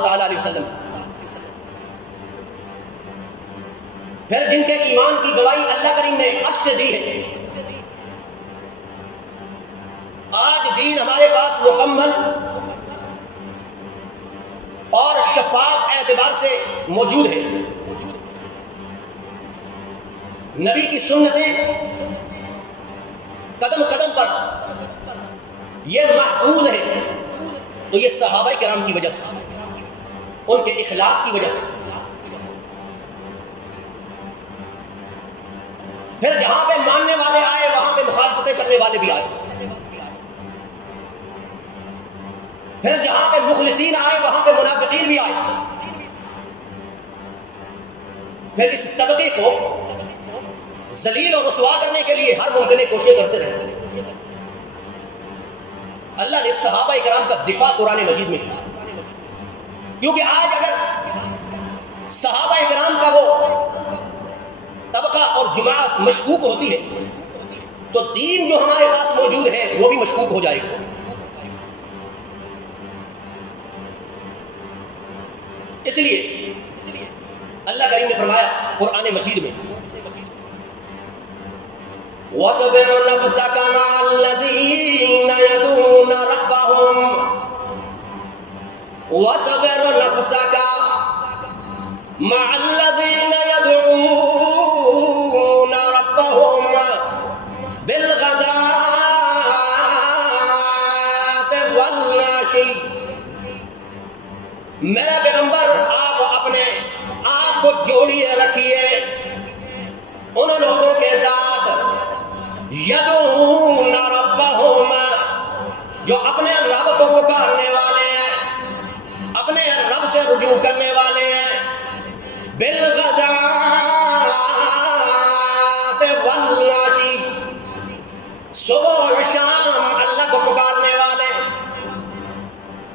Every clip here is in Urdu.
تعالیٰ علیہ وسلم، پھر جن کے ایمان کی گواہی اللہ کریم نے عرش سے دی ہے. آج دین ہمارے پاس مکمل اور شفاف اعتبار سے موجود ہے. نبی کی سنتیں قدم قدم پر یہ محفوظ ہے، تو یہ صحابہ کرام کی وجہ سے، ان کے اخلاص کی وجہ سے. پھر جہاں پہ ماننے والے آئے وہاں پہ مخالفتیں کرنے والے بھی آئے. پھر جہاں پہ مخلصین آئے وہاں پہ منافقین بھی آئے. پھر اس طبقے کو ذلیل اور رسوا کرنے کے لیے ہر ممکن کوشش کرتے رہے. اللہ نے صحابہ کرام کا دفاع قرآن مجید میں کیا، کیونکہ آج اگر صحابہ کرام کا وہ طبقہ اور جماعت مشکوک ہوتی ہے تو دین جو ہمارے پاس موجود ہے وہ بھی مشکوک ہو جائے گا. اس لیے اللہ کریم نے فرمایا قرآن مجید میں وَاصْبِرْ نَفْسَكَ مَعَ الَّذِينَ يَدْعُونَ رَبَّهُمْ وَاصْبِرْ نَفْسَكَ مَعَ الَّذِينَ يَدْعُونَ رَبَّهُمْ بِالْغَدَاةِ وَالْعَشِيِّ. میرے پیغمبر آپ اپنے آپ کو جوڑیے رکھیے ان لوگوں کے ساتھ یدعون ربہم جو اپنے رب کو پکارنے والے ہیں، اپنے رب سے رجوع کرنے والے ہیں. بالغداۃ والعشی، صبح اور شام اللہ کو پکارنے والے،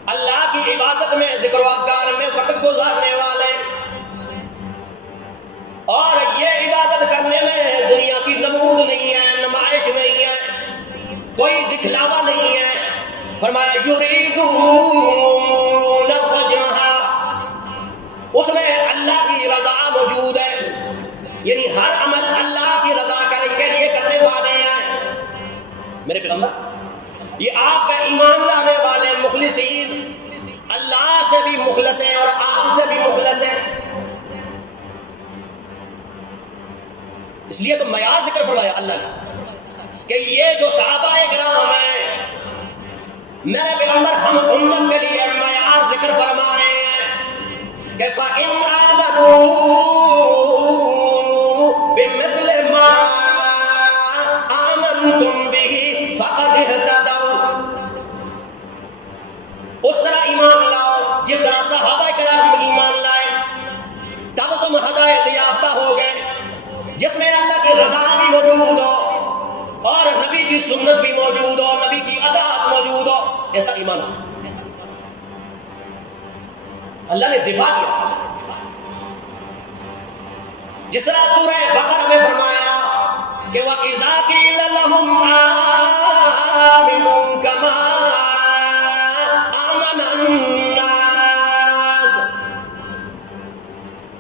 اللہ کی عبادت میں ذکر و اذکار میں وقت گزارنے والے. اور یہ عبادت کرنے میں دنیا کی نمود نہیں ہے، نمائش نہیں ہے، کوئی دکھلاوا نہیں ہے. فرمایا یریدون وجہہ، اس میں اللہ کی رضا موجود ہے، یعنی ہر عمل اللہ کی رضا کے لیے کرنے والے ہیں. میرے پیغمبر یہ آپ پہ ایمان لانے والے مخلصین اللہ سے بھی مخلص ہیں اور آپ سے بھی مخلص ہیں. اس لیے تو معیار ذکر فرمایا اللہ نے کہ یہ جو صحابہ کرام ہیں میرے پیغمبر ہم امت کے لیے معیار ذکر فرما رہے ہیں کہ فَإِنْ آمَنُوا بِمِثْلِ مَا آمَنْتُمْ بِهِ فَقَدِ اهْتَدَوْا. اس طرح ایمان لاؤ جس طرح صحابہ کرام ایمان لائے، تب تم ہدایت یافتہ ہو گئے، جس میں اللہ کی رضا بھی موجود ہو اور نبی کی سنت بھی موجود ہو، نبی کی اطاعت موجود ہو. ایسا ایمان ہو. اللہ نے دفاع کیا، جس طرح سورہ بقرہ میں فرمایا کہ وَإِذَا قِيلَ لَهُمْ آمِنُوا كَمَا آمَنَ النَّاسُ،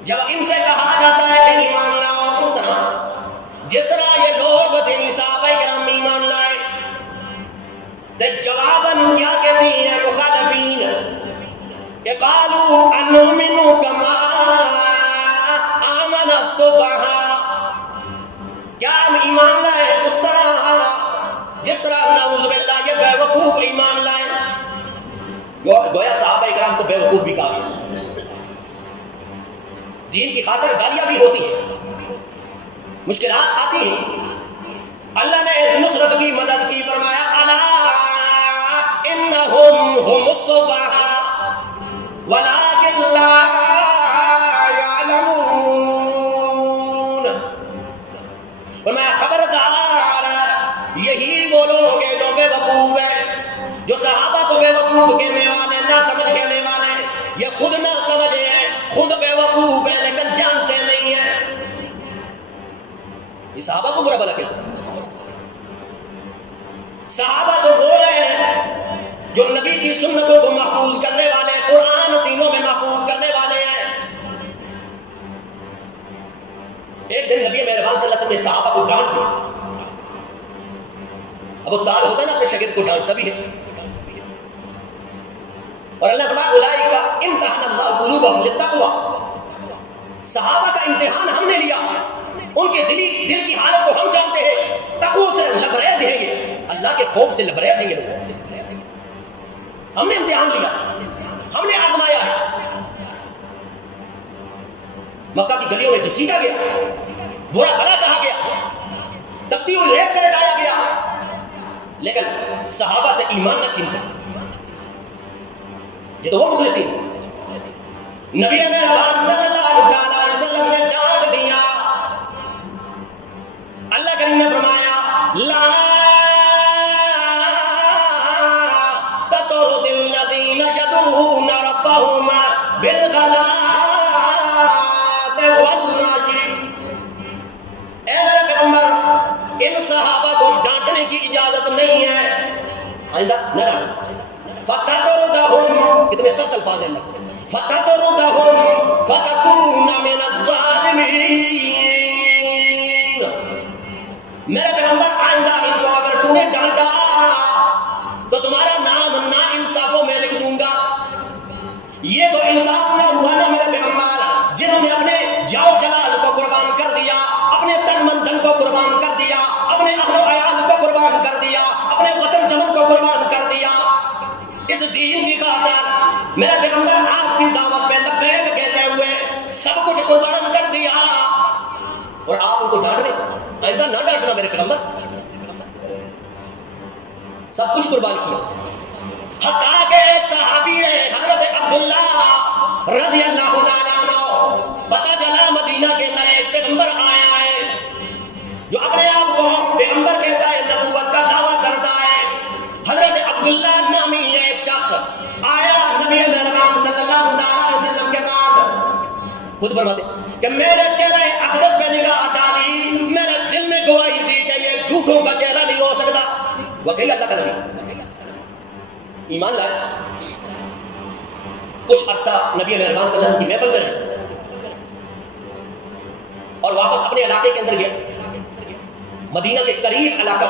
جب ان سے کہا جاتا ہے کہ ایمان لاؤ اس طرح جس طرح یہ لوگ وزینی صحابہ کرام ایمان لائے، تو جواباً کیا کہتی ہیں مخالفین کہ قالوا انؤمن کما آمن السفہاء، کیا ہم ایمان لائے اس طرح جس طرح نعوذ باللہ یہ بے وقوف ایمان لائے. گویا صحابہ کرام کو بے وقوف بھی کہا. دین کی خاطر گالیاں بھی ہوتی ہیں، مشکلات آتی ہیں، اللہ نے نصرت کی مدد کی. فرمایا الا انہم هم الصفہاء ولکن لا یعلمون. فرمایا خبردار یہی وہ لوگ ہیں جو بے وقوف ہیں، جو صحابہ کو بے وقوف کہنے والے، نہ سمجھ کہنے والے. یہ خود نہ سمجھے ہیں، خود بے وقوف ہیں لیکن جانتے نہیں ہیں. یہ صحابہ کو برا بلا کہتے ہیں. صحابہ تو وہ ہیں جو نبی کی سنتوں کو محفوظ کرنے والے، قرآن سینوں میں محفوظ نے صحابہ کو ڈانٹ دیا. اب استاد ہوتا ہے نا اپنے شاگرد کو ڈانٹتا بھی ہے. اور اللہ فرمایا اولئک امتحن اللہ قلوبہم للتقوی. صحابہ کا امتحان ہم نے لیا, ان کے دل کی حالت کو ہم جانتے ہیں. تقوی سے لبریز ہیں یہ, اللہ کے خوف سے لبریز ہیں یہ لوگ. ہم نے امتحان لیا, ہم نے آزمایا ہے. مکہ کی گلیوں میں گھسیٹا گیا, برا بھلا کہا گیا, تپتی ہوئی ریت پہ لٹایا گیا, لیکن صحابہ سے ایمان نہ چھین سکے. یہ تو وہ مخلصین. نبی مہربان صلی اللہ علیہ وسلم نے ڈانٹ دیا. اللہ کریم نے فرمایا لا تطرد الذین یدعون ربهم بالغداۃ والعشی. اے میرے پیغمبر, ان صحابہ کو ڈانٹنے کی اجازت نہیں ہے, آئندہ نہ ڈانٹو. فتطردہم, کتنے سخت الفاظ ہیں اللہ کے. فتطردہم فتکون من الظالمین. میرے پیغمبر آئندہ ان کو اگر تو نے ڈانٹا تو تمہارا نام نا انصافوں میں لکھ دوں گا. یہ تو انصاف نہ ہوا نا میرے پیغمبر, جنہوں نے اپنے جاؤ جلال کو قربان کر دیا, اپنے تن من دھن کو قربان کر دیا, اپنے اہل و عیال کو قربان کر دیا, اپنے وطن چمن کو قربان کر دیا اس دین کی خاطر. میرے پیغمبر آپ کی دعوت پہ لبیک کہتے ہوئے سب کچھ قربان کر دیا, اور آپ ان کو ڈانٹ رہے. آئندہ نہ ڈانٹنا میرے پیغمبر. سب کچھ قربان کیا, حتیٰ کہ ایک صحابی ہے حضرت عبداللہ رضی اللہ تعالیٰ عنہ, پتہ چلا مدینہ کے اندر ایک پیغمبر آیا ہے جو اپنے آپ کو پیغمبر کہتا ہے, نبوت کا دعویٰ کرتا ہے. حضرت عبداللہ نامی ایک شخص آیا نبی مہربان صلی اللہ علیہ وسلم کے پاس. خود فرماتے کہ میرے چہرے اقدس پہ نگاہ ڈالی, میرے دل نے گواہی دی کہ یہ جھوٹوں کا چہرہ نہیں ہو سکتا. واقعی اللہ کا نبی ایمان لائے. کچھ عرصہ نبی مہربان صلی اللہ علیہ وسلم کی محفل میں رہے اور واپس اپنے علاقے کے اندر گیا. مدینہ کے قریب علاقہ,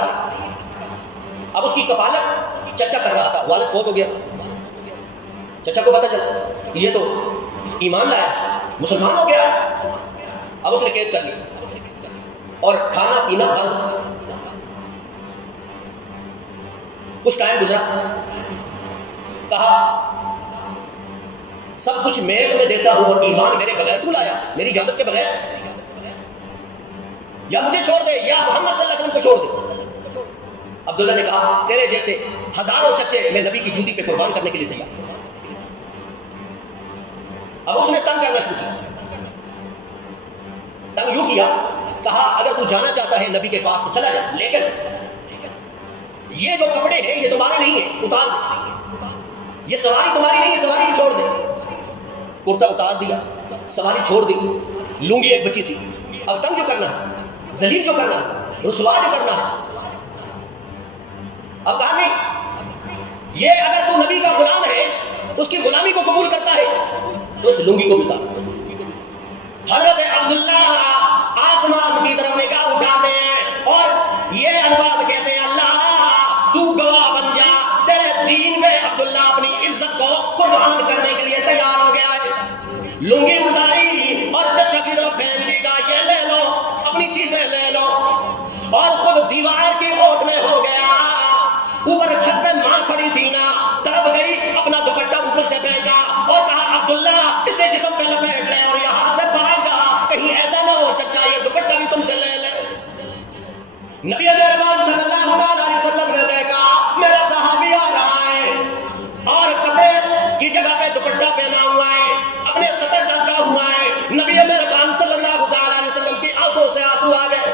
اب اس کی کفالت چچا کر رہا تھا. والد فوت ہو گیا, چچا کو پتہ چلا یہ تو ایمان لایا, مسلمان ہو گیا. اب اس نے قید کر لی اور کھانا پینا بند. کچھ ٹائم گزرا, کہا سب کچھ میں تمہیں دیتا ہوں اور ایمان میرے بغیر تو لایا, میری اجازت کے بغیر. یا مجھے چھوڑ دے یا محمد صلی اللہ علیہ وسلم کو چھوڑ دے. عبداللہ نے کہا تیرے جیسے ہزاروں چچے میں نبی کی جوتی پہ قربان کرنے کے لیے تیار. اب اس نے تنگ کرنا شروع کیا. تنگ یوں کیا, کہا اگر تو جانا چاہتا ہے نبی کے پاس تو چلا جا, لیکن یہ جو کپڑے ہیں یہ تمہارے نہیں ہیں, اتار دے. یہ سواری تمہاری نہیں ہے, سواری چھوڑ دے. کرتا اتار دیا, سواری چھوڑ دی. لونگی ایک بچی تھی. اب تنگ جو کرنا ہے, ذلیل جو کرنا ہے, رسوا جو کرنا ہے. اب کہا نہیں, یہ اگر تو نبی کا غلام ہے اس کی غلامی کو قبول کرتا ہے تو اس لنگی کو بھی اتار. حضرت عبداللہ آسمان کی طرف نگاہ اٹھاتے ہیں اور یہ الفاظ کہتے ہیں اللہ تو گواہ بن جا, تیرے دین پہ عبداللہ اپنی عزت کو قربان کرنے کے لیے تیار ہو گیا ہے. لنگی اتاری اور چچا کی طرف پھینک دی, کہا یہ لے لو, اپنی چیزیں لے لو, اور خود دیوار کی اوٹ میں ہو گیا. اوپر چھت پہ ماں کھڑی تھی نا, تڑپ گئی, اپنا دوپٹہ اوپر سے پھینکا اور کہا عبداللہ اسے جسم پہ لپیٹ لے اور یہاں سے بھاگ جا, کہیں ایسا نہ ہو چچا یہ دوپٹہ بھی تم سے لے لے. نبی مہربان صلی اللہ علیہ وسلم نے دیکھا میرا صحابی آ رہا ہے اور کپڑے کی جگہ پہ دوپٹہ پہنا ہوا ہے, اپنے سطر ڈھکا ہوا ہے. نبی مہربان صلی اللہ علیہ وسلم کی آنکھوں سے آنسو آ گئے.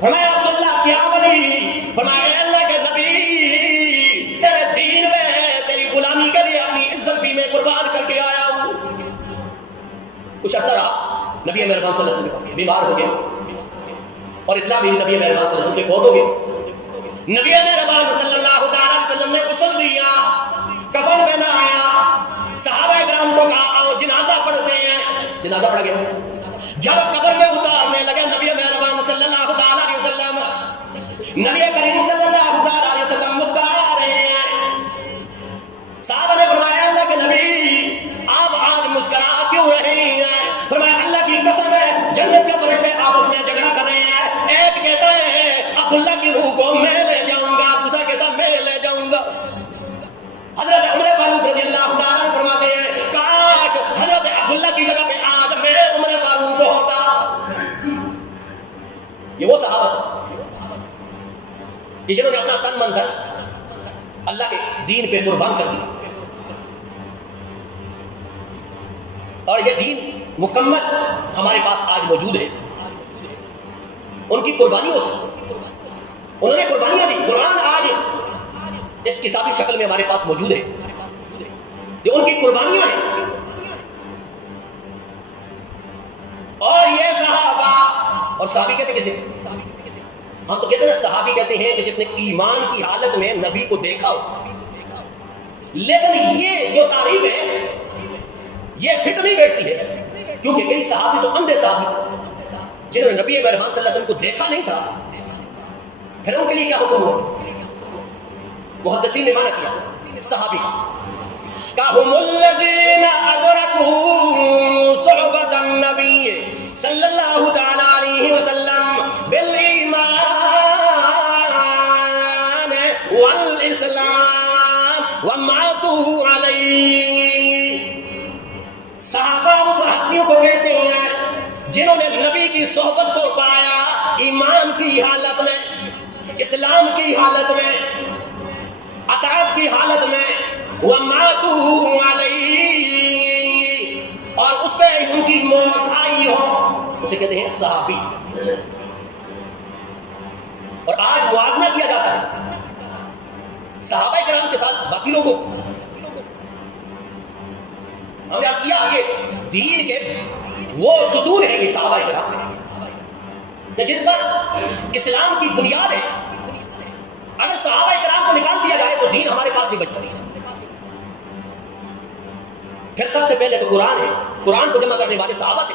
فرمایا عبداللہ کیا بنی؟ فرمایا اللہ کے نبی تیرے دین میں تیری غلامی کے لیے اپنی عزت بھی میں قربان کر کے آیا ہوں. کچھ عرصہ رہا, نبی مہربان صلی اللہ علیہ وسلم بیمار ہو گئے اور اطلاع بھی نبی مہربان صلی اللہ علیہ وسلم کے فوت ہو گئے. نبی مہربان صلی اللہ علیہ وسلم نے غسل دیا, کفن پہنایا, صحابہ کرام کو کہا آؤ جنازہ پڑھتے ہیں. جنازہ پڑھ گیا. جب قبر میں اتارنے لگے نبی مہربان صلی اللہ کہ جنہوں نے اپنا تن من دھن اللہ کے دین پہ قربان کر دیا، اور یہ دین مکمل ہمارے پاس آج موجود ہے ان کی قربانیوں سے۔ انہوں نے قربانیاں دی، قرآن آج اس کتابی شکل میں ہمارے پاس موجود ہے، یہ ان کی قربانیاں ہیں۔ اور یہ صحابہ، اور صحابی کہتے کسے؟ ہم تو کہتے ہیں صحابی کہتے ہیں کہ جس نے ایمان کی حالت میں نبی کو دیکھا ہو، لیکن یہ جو تعریف ہے یہ فٹ نہیں بیٹھتی ہے، کیونکہ کئی صحابی تو اندھے صحابی جنہوں نے نبی رحمان صلی اللہ علیہ وسلم کو دیکھا نہیں تھا، پھر ان کے لیے کیا حکم ہوا؟ محدثین نے مانا کیا صحابی کہم الذین ادرکوا صحبۃ النبی صلی اللہ تعالی علیہ وسلم بالایمان والاسلام وماتوا علیہ۔ صحابہ اس ہستیوں کو کہتے ہیں جنہوں نے نبی کی صحبت کو پایا ایمان کی حالت میں، اسلام کی حالت میں، اطاعت کی حالت میں، وَمَاتُوا عَلَيْهِ، اور اس پہ ان کی موت آئی ہو، اسے کہتے ہیں صحابی۔ اور آج موازنہ کیا جاتا ہے صحابہ کرام کے ساتھ باقی لوگوں۔ ہم نے عرض کیا یہ دین کے وہ ستون ہے، یہ صحابہ کرام کہ جس پر اسلام کی بنیاد ہے۔ اگر صحابہ کرام کو نکال دیا جائے تو دین ہمارے پاس نہیں بچتا۔ پھر سب سے پہلے تو قرآن ہے، قرآن کو جمع کرنے والے صحابہ تھے۔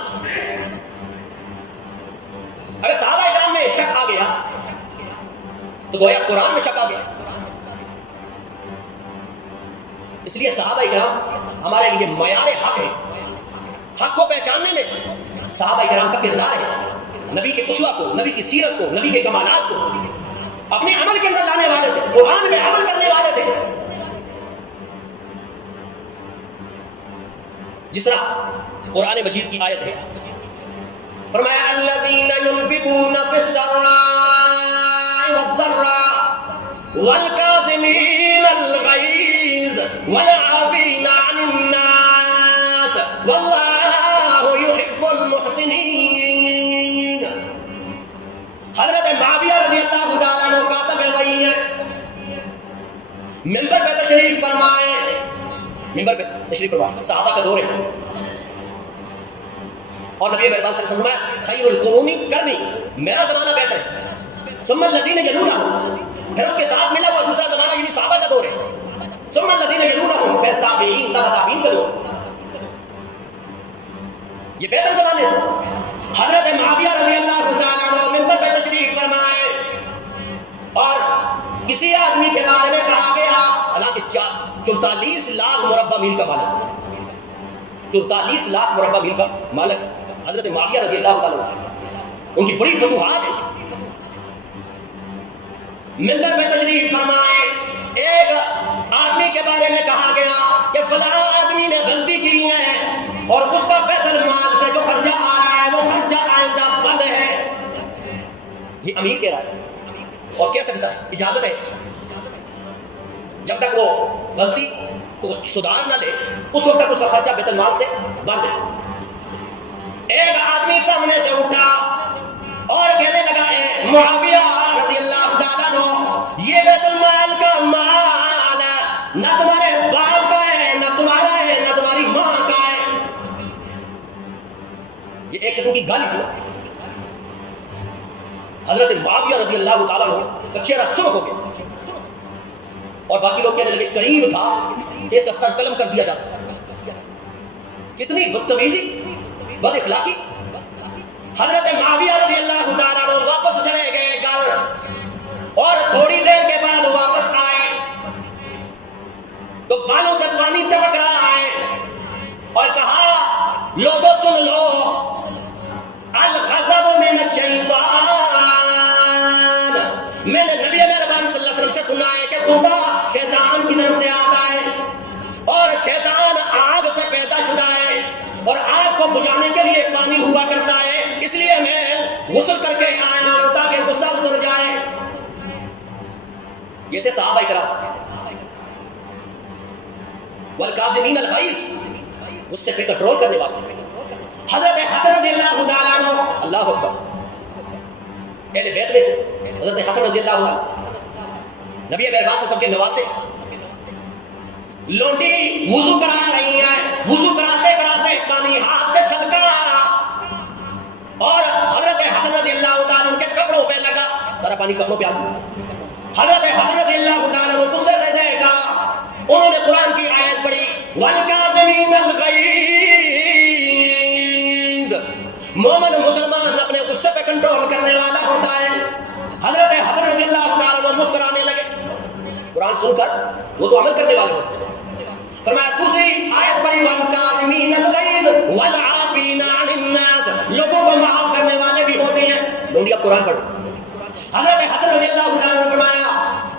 اگر صحابہ کرام میں شک آ گیا تو گویا قرآن میں شک آ گیا۔ اس لیے صحابہ کرام ہمارے لیے معیار حق ہے۔ حق کو پہچاننے میں صحابہ کرام کا کردار ہے، نبی کے اسوہ کو، نبی کی سیرت کو، نبی کے کمالات کو اپنے عمل کے اندر لانے والے تھے، قرآن میں عمل کرنے والے تھے۔ جس طرح قرآن مجید کی آیت ہے، فرمایا الذین ينفقون فی السراء والضراء والکاظمین الغیظ والعافین عن الناس واللہ یحب المحسنین۔ حضرت معاویہ رضی اللہ تعالیٰ عنہ کاتب وحی ہیں، منبر پہ تشریف فرمائے، منبر پہ تشریف فرمائے، صحابہ کا دور ہے، اور نبی مہربان صلی اللہ علیہ وسلم فرمایا خیر القرون کرنی، میرا زمانہ بہتر ہے، ثم الذین یلونہم، پھر اس کے ساتھ ملا ہوا دوسرا زمانہ یعنی صحابہ کا دور ہے، ثم الذین یلونہم، پھر تابعین، تبع تابعین کا دور، یہ بہتر زمانے ہیں۔ حضرت معاویہ رضی اللہ تعالیٰ عنہ منبر پہ تشریف فرمائے، اور کسی آدمی کے بارے میں کہا گیا، حالانکہ 44 لاکھ مربع میل کا مالک، 44 لاکھ مربع میل کا مالک حضرت معاویہ رضی اللہ تعالیٰ عنہ، ان کی بڑی فتوحات ہیں۔ منبر پہ تشریف فرمائے، ایک آدمی کے بارے میں کہا گیا کہ فلاں آدمی نے غلطی کی ہے اور اس کا بیت المال سے جو خرچہ آ رہا ہے وہ خرچہ آئندہ بند ہے۔ یہ امیر کہہ رہا ہے اور کہہ سکتا ہے، اجازت ہے، جب تک وہ غلطی کو سدھار نہ لے اس وقت تک اس کا خرچہ بیت المال سے بند ہے۔ ایک آدمی سامنے سے اٹھا اور کہنے لگا اے معاویہ رضی اللہ تعالیٰ عنہ، یہ بیت المال کا مال نہ تمہارے باپ کا ہے، نہ تمہارا ہے، نہ تمہاری ماں کا ہے۔ یہ ایک قسم کی گالی تھی۔ حضرت معاویہ رضی اللہ تعالیٰ عنہ کا چہرہ سرخ ہو گیا، اور باقی لوگ کہنے لگے قریب تھا کہ اس کا سر قلم کر دیا جاتا۔ کتنی بدتمیزی، بد اخلاقی۔ حضرت معاویہ رضی اللہ تعالیٰ عنہ واپس چلے گئے گھر، اور تھوڑی دیر کے بعد واپس آئے تو بالوں سے پانی ٹپک رہا ہے، اور کہا لوگوں سن لو، الغضب من الشیطان، میں نے نبی مہربان صلی اللہ علیہ وسلم سے سنا ہے کہ غصہ شیطان کی طرف سے آتا ہے، اور شیطان آگ سے پیدا شدہ ہے، اور آگ کو بجھانے کے لیے پانی ہوا کرتا ہے، اس لیے میں غسل کر کے آیا ہوں تاکہ غصہ اتر جائے۔ یہ تھے صحابہ کرام. والکاظمین الغیظ, غصے پہ کنٹرول کرنے والے. حضرت حسن رضی اللہ تعالیٰ عنہ, اللہ اکبر, اہل بیت میں سے حضرت حسن رضی اللہ عنہ نبی مہربان صلی اللہ علیہ وسلم کے نواسے. لونڈی وضو کرا رہی ہیں, وضو کراتے کراتے پانی ہاتھ سے چھلکا اور حضرت حسن رضی اللہ تعالیٰ عنہ کے کپڑوں پہ لگا, سارا پانی کپڑوں پہ آ گیا. حضرت حسن رضی اللہ تعالیٰ عنہ غصے سے دیکھا, انہوں نے قرآن کی آیت پڑھی والکاظمین الغیظ. مومن مسلمان اپنے غصے پہ کنٹرول کرنے والا ہوتا ہے. حضرت حسن رضی اللہ تعالیٰ عنہ مسکرانے لگے. قرآن سن کر وہ تو عمل کرنے والے ہوتے ہیں. فرمایا دوسری آیت پڑھی والکاظمین الغیظ والعافین عن الناس, لوگوں کو معاف کرنے والے بھی ہوتے ہیں. لوگ اب قرآن پڑھو. حضرت حسن رضی اللہ تعالیٰ نے فرمایا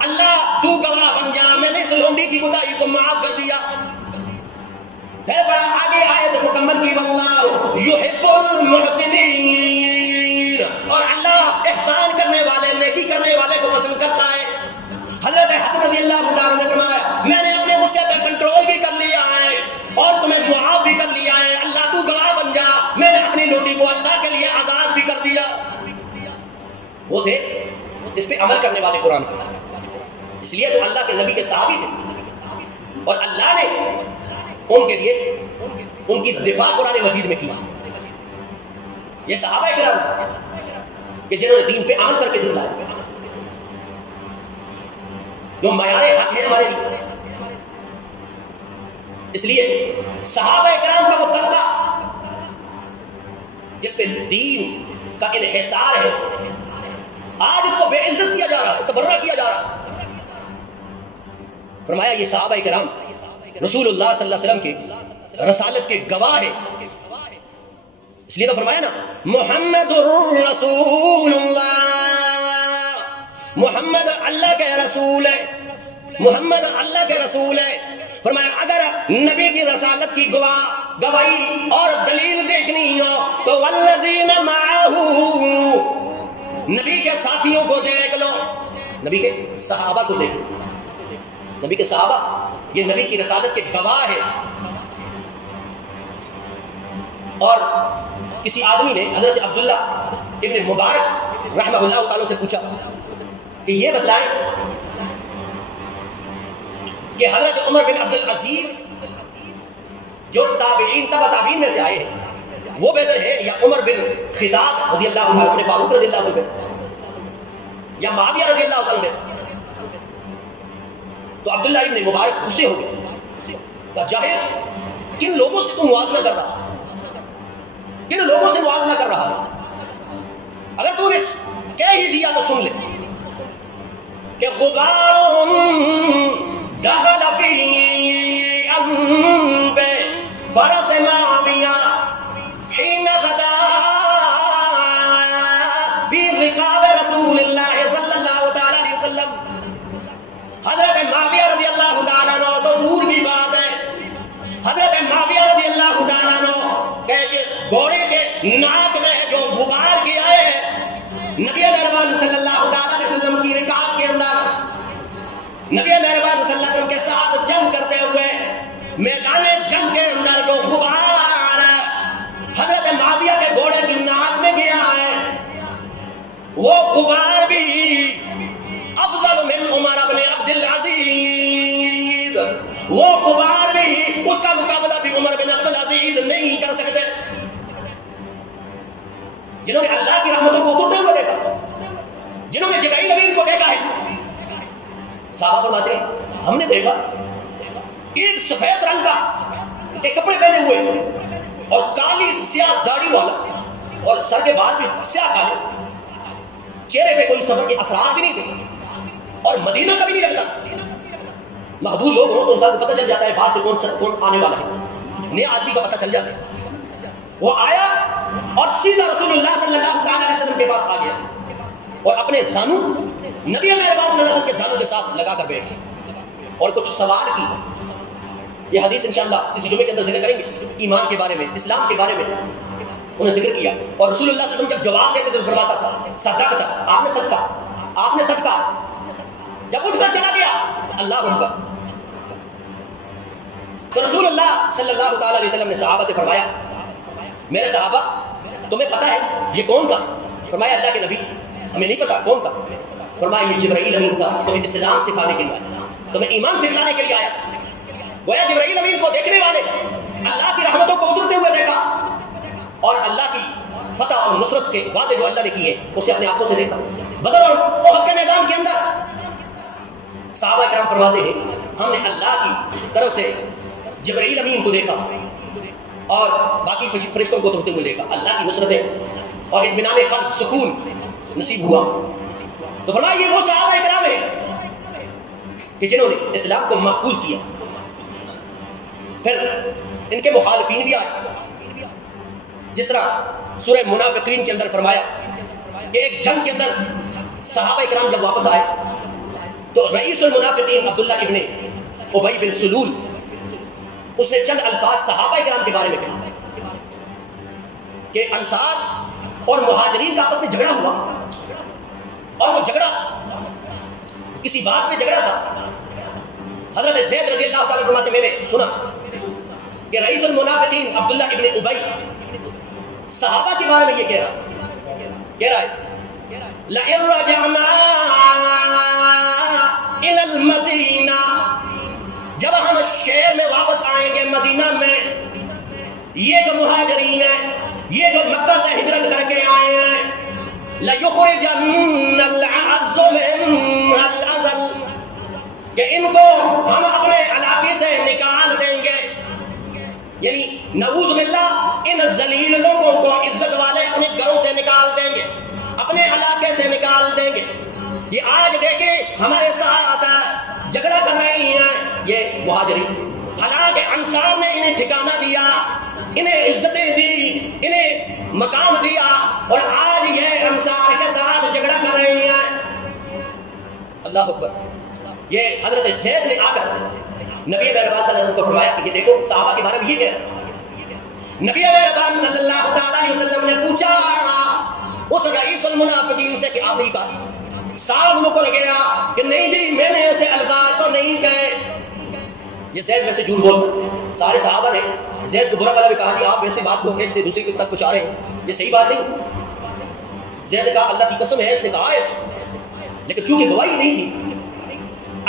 اللہ تو گواہ بن جا, میں نے اس لونڈی کی کوتاہی کو معاف کر دیا. پھر بڑا آگے آیت مکمل کی واللہ یحب المحسنین, اور اللہ احسان کرنے والے, نیکی کرنے والے کو پسند کرتا ہے. حضرت حسن رضی اللہ تعالیٰ نے فرمایا میں نے اپنے غصے پہ کنٹرول بھی کر لیا ہے اور تمہیں معاف بھی کر لیا ہے. اللہ تو گواہ بن جا, میں نے اپنی لونڈی کو اللہ کے لیے آزاد بھی کر دیا. وہ تھے اس پہ عمل کرنے والے قرآن کو. اس لیے تو اللہ کے نبی کے صحابی تھے اور اللہ نے ان کے لیے ان کی دفاع قرآن مجید میں کی. یہ صحابہ کرام کہ جنہوں نے دین پہ عمل کر کے دکھلایا, جو معیار حق ہے ہمارے لیے. اس لیے صحابہ کرام کا وہ طبقہ جس پہ دین کا انحصار ہے, آج اس کو بے عزت کیا جا رہا ہے, تبرہ کیا جا رہا ہے. فرمایا یہ صحابہ کرام رسول اللہ صلی اللہ علیہ وسلم کی رسالت کے گواہ ہیں. اس لیے تو فرمایا نا محمد رسول اللہ, محمد اللہ کے رسول ہے, محمد اللہ کے رسول ہے. فرمایا اگر نبی کی رسالت کی گواہی اور دلیل دیکھنی ہو تو والذین معہ, نبی کے ساتھیوں کو دیکھ لو, نبی کے صحابہ کو دیکھ لو. نبی کے صحابہ یہ نبی کی رسالت کے گواہ ہے. اور کسی آدمی نے حضرت عبداللہ ابن مبارک رحمہ اللہ تعالیٰ سے پوچھا کہ یہ بتلائیں کہ حضرت عمر بن عبدالعزیز جو تابعین تبع تابعین میں سے آئے ہیں وہ بہتر ہے یا عمر بن خطاب رضی اللہ عنہ, ابن فاروق رضی اللہ عنہ, یا معاویہ رضی اللہ عنہ؟ تو عبداللہ ابن مبارک غصے ہو گئے, کہا جاہل کن لوگوں سے تو موازنہ کر رہا, کن لوگوں سے موازنہ کر رہا. اگر تو نے کہہ ہی دیا تو سن لے کہ غبار دخل فی انف فرس معاویہ حین غدا فی رکاب رسول اللہ صلی اللہ تعالی علیہ وسلم. حضرت معاویہ رضی اللہ تعالیٰ عنہ تو دور کی بات ہے, حضرت معاویہ رضی اللہ تعالیٰ عنہ کہ گھوڑے کے ناک میں جو غبار کیا ہے نبی مہربان صلی اللہ تعالیٰ علیہ وسلم کی رکاب کے اندر, نبی مہربان صلی اللہ علیہ وسلم کے ساتھ جنگ کرتے ہوئے میدان جنگ کے اندر جو غبار حضرت معاویہ کے گھوڑے کی ناک میں گیا ہے وہ غبار بھی افضل من عمر بن عبد العزیز, وہ غبار بھی اس کا مقابلہ بھی عمر بن عبد العزیز نہیں کر سکتے, جنہوں نے اللہ کی رحمتوں کو اترتے ہوئے دیکھا, جنہوں نے جبرائیل امین کو دیکھا ہے. صحابہ فرماتے ہیں ہم نے دیکھا ایک سفید رنگ کا کے کپڑے پہنے ہوئے اور کالی سیاہ داڑھی والا اور سر کے بعد بھی سیاہ کالے, چہرے پہ کوئی سفر کے اثرات بھی نہیں تھے اور مدینہ کا بھی نہیں لگتا. محدود لوگ ہوں تو انسان کو پتہ چل جاتا ہے بعد سے کون آنے والا ہے, نیا آدمی کا پتہ چل جاتا ہے. وہ آیا اور سیدھا رسول اللہ صلی اللہ تعالی علیہ وسلم کے پاس آ گیا اور اپنے زانو نبی مہربان صلی اللہ علیہ وسلم کے زانو کے ساتھ لگا کر بیٹھ گئے اور کچھ سوال کی. یہ حدیث انشاءاللہ اسی جمعے کے اندر ذکر کریں گے, ایمان کے بارے میں, اسلام کے بارے میں انہوں نے ذکر کیا. اور رسول اللہ صلی اللہ علیہ وسلم جب جواب دیتے تو فرماتا تھا صدقت, آپ نے سچ کہا, آپ نے سچ کہا. جب اٹھ کر چلا گیا اللہ اکبر، تو رسول اللہ صلی اللہ تعالی علیہ وسلم نے صحابہ سے فرمایا میرے صحابہ تمہیں پتہ ہے یہ کون تھا؟ فرمایا اللہ کے نبی ہمیں نہیں پتا کون تھا۔ فرمایا یہ جبرائیل امین تھا، تمہیں اسلام سکھانے کے لیے آیا، تمہیں ایمان سکھلانے کے لیے آیا۔ گویا جبرائیل امین کو دیکھنے والے اللہ کی رحمتوں کو اترتے ہوئے دیکھا اور اللہ کی فتح اور نصرت کے وعدے جو اللہ نے کیے اسے اپنے آنکھوں سے دیکھا۔ بدر اور احد کے میدان کے اندر صحابہ کرام فرماتے ہیں ہم نے اللہ کی طرف سے جبرائیل امین کو دیکھا اور باقی فرشتوں کو اترتے ہوئے دیکھا، اللہ کی نصرتیں اور اطمینان قلب سکون نصیب ہوا۔ تو فرمایا یہ وہ صحابہ کرام ہیں کہ جنہوں نے اسلام کو محفوظ کیا۔ پھر ان کے مخالفین بھی آئے، جس طرح سورہ منافقین کے اندر فرمایا کہ ایک جنگ کے اندر صحابہ کرام جب واپس آئے تو رئیس المنافقین عبداللہ ابن ابی بن سلول اس نے چند الفاظ صحابہ کرام کے بارے میں کہا کہ انصار اور مہاجرین کا آپس میں جھگڑا ہوا اور وہ جھگڑا کسی بات پہ جھگڑا تھا۔ حضرت زید رضی اللہ تعالیٰ فرماتے میں نے سنا کہ رئیس المنافقین عبداللہ ابن ابی صحابہ کے بارے میں یہ کہہ رہا ہے لَإِن رَجَعْنَا إِلَى الْمَدِينَةِ، جب ہم شہر میں واپس آئیں گے مدینہ میں، یہ جو مہاجرین ہیں، یہ جو مکہ سے ہجرت کر کے آئے ہیں، لَيُخْرِجَنَّ الْأَعَزُّ مِنْهَا الْأَذَلَّ، کہ ان کو ہم اپنے علاقے سے نکال دیں گے، یعنی نعوذ باللہ ان ذلیل لوگوں کو عزت والے اپنے گھروں سے نکال دیں گے، اپنے علاقے سے نکال دیں گے۔ یہ آج دیکھیں ہمارے ساتھ جھگڑا کر رہی ہیں یہ مہاجرین، حالانکہ انصار نے انہیں ٹھکانہ دیا، انہیں عزتیں دی، انہیں مقام دیا، اور آج یہ انصار کے ساتھ جھگڑا کر رہی ہیں۔ اللہ اکبر۔ یہ حضرت زید نے آ کر نبی مہربان صلی اللہ علیہ وسلم کو فرمایا کہ یہ دیکھو صحابہ کے بارے میں یہ کہہ، نبی مہربان صلی اللہ علیہ وسلم نے پوچھا اس رئیس المنافقین سے کہ آپ نے کہا، صاحب مکر گیا کہ نہیں جی میں نے ایسے الفاظ تو نہیں کہے۔ یہ زید ویسے جھوٹ بولتا، سارے صحابہ نے زید کو برا بھلا بھی کہا کہ آپ ایسی بات کو ایک سے دوسری تک پہنچا رہے ہیں، یہ صحیح بات نہیں۔ زید نے کہا اللہ کی قسم ہے اس نے کہا ایسے، لیکن کیونکہ گواہی نہیں تھی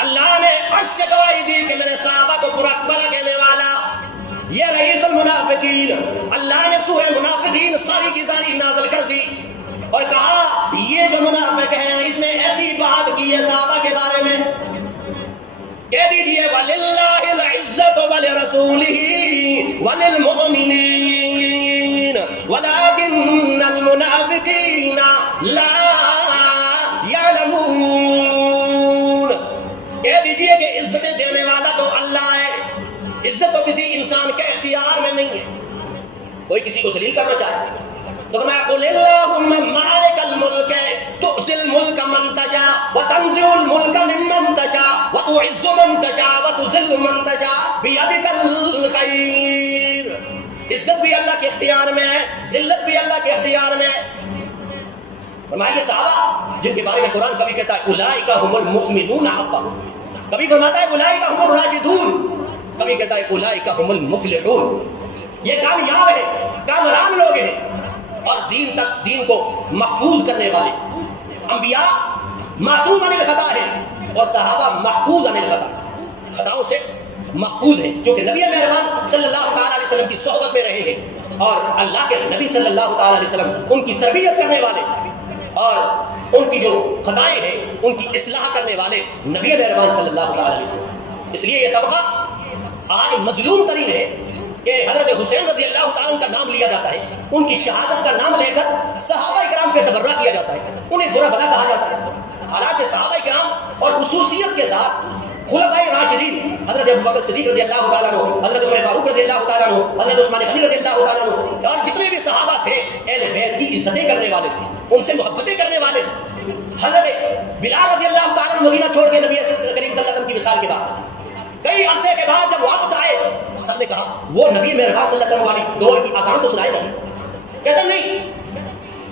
اللہ نے عرش سے گواہی دی کہ میرے صحابہ کو برا بھلا کہنے والا یہ رئیس المنافقین، اللہ نے سورہ منافقین ساری کی ساری نازل کر دی اور کہا یہ جو منافق ہیں اس نے ایسی بات کی ہے صحابہ کے بارے میں، کہہ دیجئے وَلِلَّهِ الْعِزَّةُ وَلِرَسُولِهِ وَلِلْمُؤْمِنِينَ وَلَكِنَّ الْمُنَافِقِينَ لَا يَعْلَمُونَ، کہہ دیجئے کہ عزتیں دینے والا تو اللہ ہے، عزت تو کسی انسان کے اختیار میں نہیں ہے، کوئی کسی کو ذلیل کرنا چاہے تو فرمایا قُلِ اللَّهُمَّ مَالِكَ الْمُلْكِ تُؤْتِي الْمُلْكَ مَنْ تَشَاءُ وَتَنزِعُ الْمُلْكَ مِمَّنْ تَشَاءُ وَتُعِزُّ مَنْ تَشَاءُ وَتُذِلُّ مَنْ تَشَاءُ بِيَدِكَ الْخَيْرُ، عزت بھی اللہ کے اختیار میں ہے، ذلت بھی اللہ کے اختیار میں ہے۔ فرمایا یہ صحابہ جن کے بارے میں قرآن کبھی کہتا ہے اولئک هم المؤمنون حقا، کبھی فرماتا ہے اولئک هم الراشدون، کبھی کہتا ہے اولئک هم المفلحون، یہ کامیاب ہے، کامران لوگ ہیں اور دین کو محفوظ کرنے والے۔ انبیاء معصوم عن الخطا ہے اور صحابہ محفوظ عن الخطا، خطاؤں سے محفوظ ہیں کیونکہ نبی مہربان صلی اللہ تعالیٰ علیہ وسلم کی صحبت میں رہے ہیں اور اللہ کے نبی صلی اللہ تعالیٰ علیہ وسلم ان کی تربیت کرنے والے اور ان کی جو خطائیں ہیں ان کی اصلاح کرنے والے نبی مہربان صلی اللہ تعالیٰ علیہ وسلم۔ اس لیے یہ طبقہ آج مظلوم ترین ہے کہ حضرت حسین رضی اللہ تعالیٰ کا نام لیا جاتا ہے، ان کی شہادت کا نام لے کر صحابہ کرام پہ تبرہ کیا جاتا ہے، انہیں برا بھلا کہا جاتا ہے، حالانکہ صحابہ کرام اور خصوصیت کے ساتھ خلفائے راشدین حضرت ابوبکر صدیق رضی اللہ تعالیٰ عنہ، حضرت عمر فاروق رضی اللہ تعالیٰ عنہ، حضرت عثمان غنی رضی اللہ تعالیٰ عنہ اور جتنے بھی صحابہ تھے اہل بیت کی عزتیں کرنے والے تھے، ان سے محبتیں کرنے والے تھے۔ حضرت بلال رضی اللہ تعالیٰ عنہ مدینہ چھوڑ کے نبی کریم صلی اللہ علیہ وسلم کی وصال کے بعد کئی عرصے کے بعد جب واپس آئے سب نے کہا وہ نبی مہربان صلی اللہ علیہ وسلم والی دور کی اذان تو سنائے نہیں، کہتے نہیں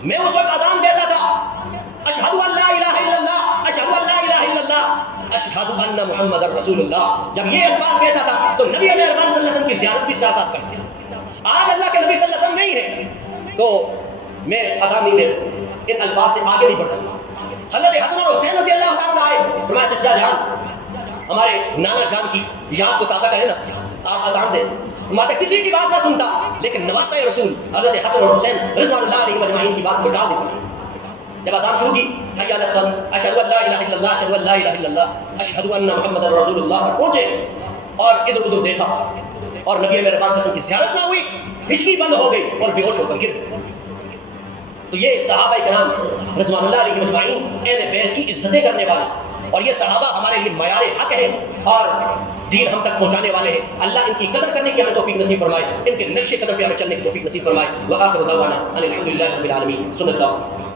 میں اس وقت اذان دیتا تھا اشہد ان لا الہ الا اللہ اشہد ان لا الہ الا اللہ، اشہد ان محمد رسول اللہ، جب یہ الفاظ کہتا تھا تو نبی مہربان صلی اللہ علیہ وسلم کی زیارت بھی ساتھ ساتھ کرتے تھے۔ آج اللہ کے نبی صلی اللہ علیہ وسلم نہیں ہے تو میں اذان نہیں دے سکتا، ان الفاظ سے آگے نہیں بڑھ سکتا۔ حضرت حسن اور حسین رضی اللہ تعالیٰ آئے، فرمایا چچا جان ہمارے نانا جان کی یاد کو تازہ کریں نا، آپ اذان دیں۔ فرماتے کسی کی بات نہ سنتا، لیکن نواسہ رسول حضرت حسن اور حسین رضوان اللہ علیہ مجمعین کی بات کو ٹال نہیں سکتے۔ جب اذان شروع کی حی علی الصلاۃ، اشہد ان لا الہ الا اللہ، اشہد ان لا الہ الا اللہ، اشہد ان محمد رسول اللہ پر پہنچے اور ادھر ادھر دیکھا اور نبی مہربان صلی اللہ علیہ وسلم کی زیارت نہ ہوئی، ہچکی بند ہو گئی اور بے ہوش ہو کر گر گئے۔ تو یہ صحابہ کرام رضوان اللہ علیہ مجمعین اہل بیت کی عزتیں کرنے والے، اور یہ صحابہ ہمارے لیے معیار حق ہیں اور دین ہم تک پہنچانے والے ہیں۔ اللہ ان کی قدر کرنے کی ہمیں توفیق نصیب فرمائے، ان کے نقش قدم پہ ہمیں چلنے کی توفیق نصیب فرمائے۔ وآخر دعوانا ان الحمد للہ رب العالمین۔ صلی اللہ